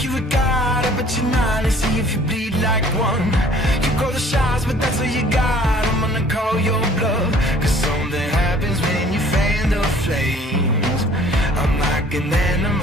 think you're a god, I bet you're not. Let's see if you bleed like one. You call the shots, but that's all you got. I'm gonna call your bluff, cause something happens when you fan the flames. I'm like an animal